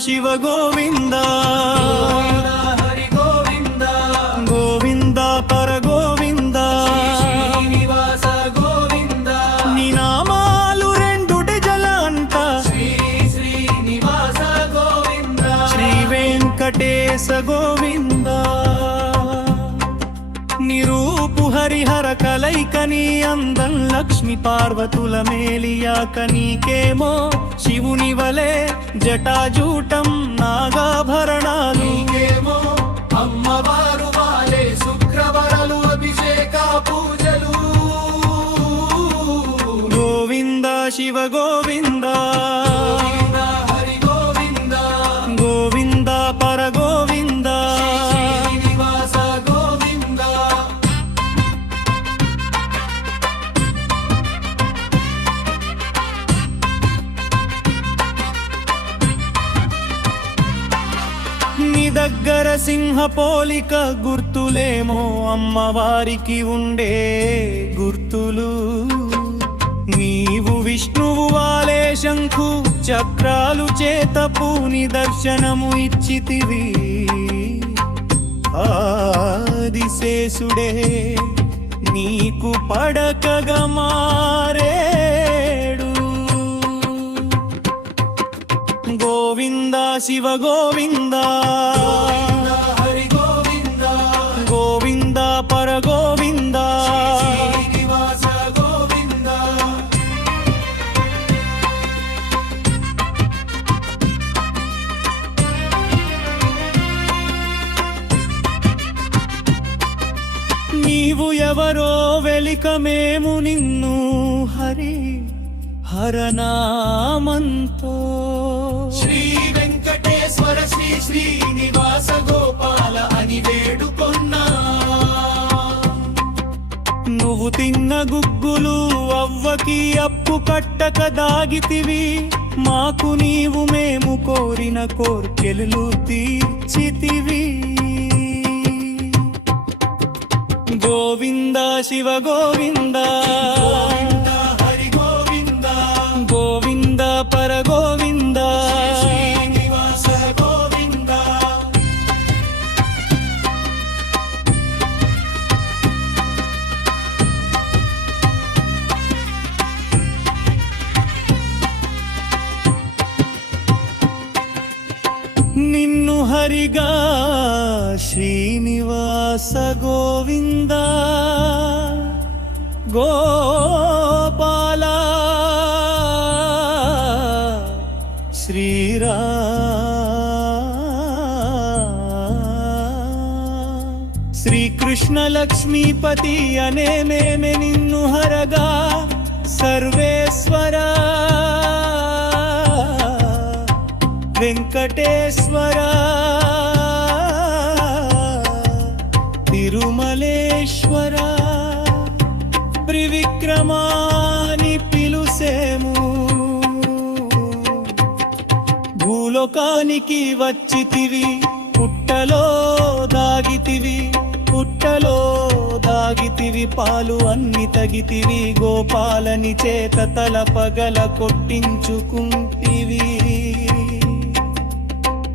శివ గోవింద హరి గోవింద గోవింద పర గోవింద శ్రీనివాస గోవింద నీ నామాలు రెండుటి జల అంట శ్రీ శ్రీనివాస గోవింద శ్రీ వెంకటేశ గోవింద నిరూపు హరిహర కలైకని అందం లక్ష్మి పార్వతుల మేలియాక నీకేమో శివుని వలె జటాజూటం నాగాభరణాలు నీకేమో అమ్మవారు వాలే శుక్రవరలు అభిషేక పూజలు గోవింద శివ గోవింద హరి గోవింద గోవింద పర గోవింద శ్రీనివాస గోవింద నీ దగ్గర సింహ పోలిక గుర్తులేమో అమ్మవారికి ఉండే గుర్తులు నీవు విష్ణువు వాలే శంఖు చక్రాలు చేతపు నిదర్శనము ఇచ్చితివి ఆదిశేషుడే నీకు పడకగా మారేడు గోవింద శివ గోవింద హరి గోవింద గోవింద పర గోవింద శ్రీనివాస గోవింద నీవు ఎవరో వెలికమేము నిన్ను హరి హరనామంతో శ్రీ వెంకటేశ్వర శ్రీ శ్రీనివాస గోపాల అని వేడుకొన్నా నువ్వు తిన్న గుగ్గులు అవ్వకి అప్పు కట్టక దాగితివి మాకు నీవు మేము కోరిన కోర్కెలు తీర్చితివి గోవింద శివ గోవింద హరి గోవింద గోవింద పర గోవింద శ్రీనివాస గోవింద నిన్ను హరిగా శ్రీనివాస గోవింద గోపాల శ్రీరా శ్రీకృష్ణ లక్ష్మీపతి అనే మేమె నిన్ను హరగా సర్వేశ్వర వెంకటేశ్వర తిరుమలేశ్వర త్రివిక్రమాని పిలుసేము భూలోకానికి వచ్చితివి పుట్టలో దాగితివి పుట్టలో దాగితివి పాలు అన్ని తగితివి గోపాలని చేత తల పగల కొట్టించుకుంటివి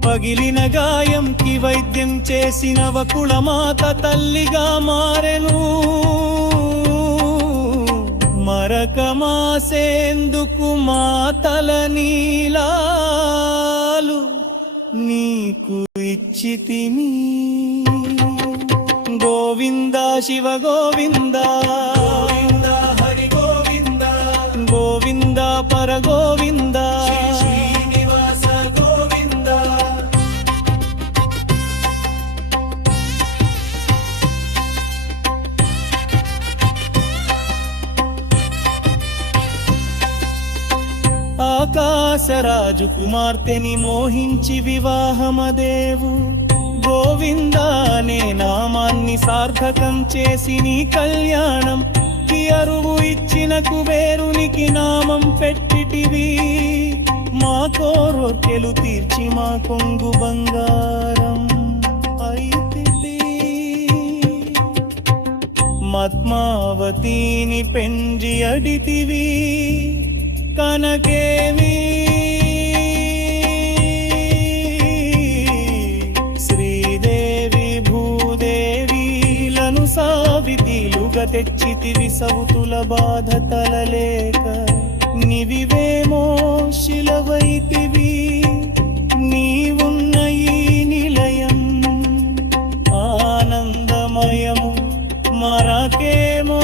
పగిలిన గాయంకి వైద్యం చేసిన వకుళమాత తల్లిగా మారెను మరకమాసేందుకు మాతల నీలాలు నీకు ఇచ్చితిమి గోవింద శివ గోవింద హరి గోవింద గోవింద పర గోవింద శ్రీనివాస గోవింద ఆకాశరాజు కుమార్తెని మోహించి వివాహమదేవు గోవింద అనే నామాన్ని సార్థకం చేసి నీ కళ్యాణం కి అరువు ఇచ్చిన కుబేరునికి నామం పెట్టిటివి మా కోర్కెలు తీర్చి మా కొంగు బంగారం అయితివి పద్మావతిని పెంచి అడితివి కనకేవి తెచ్చితివి సౌతుల బాధ తలలేక నివివేమో శిలవైతివి నీవున్న ఈ నిలయం ఆనందమయము మరకేమో